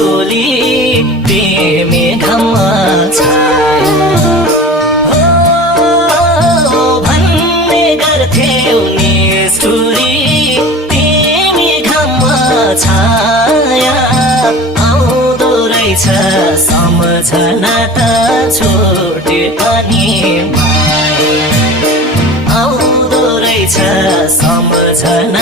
टोली तिमी घाममा छाया भन्ने गर्थ्यौ निष्ठुरी तिमी घाममा छाया आउँदो रहेछ सम्झना त छोटे पनि माया आउँदो रहेछ सम्झना